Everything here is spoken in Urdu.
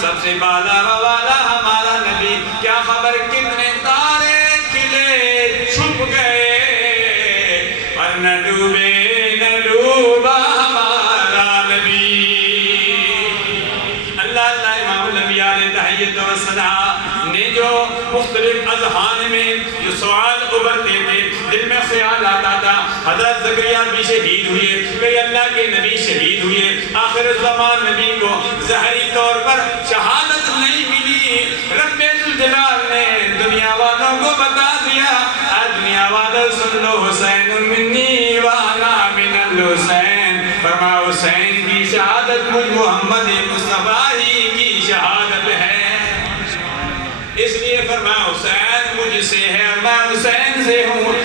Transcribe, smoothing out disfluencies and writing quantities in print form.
سب سے بالا والا ہمارا نبی، کیا خبر کتنے تارے کھلے چھپ گئے، پر نہ ڈوبے نہ ڈوبا ہمارا نبی۔ اللہ امام الانبیاء علیہ تحیت و ثنا نے جو مختلف اذہان میں جو سوال ابھرتے تھے، دل میں خیال آتا تھا حضرت زکریا بھی شہید ہوئے، کئی اللہ کے نبی شہید ہوئے، آخر الزمان نبی کو ظاہری طور پر شہادت نہیں ملی، رب ذوالجلال نے دنیا والوں کو بتا دیا، دنیا والوں سن لو، حسین منی وانا من الحسین، فرما حسین کی شہادت مجھ محمد مصطفیٰ ہی کی شہادت ہے، اس لیے فرما حسین مجھ سے ہے، میں حسین سے ہوں،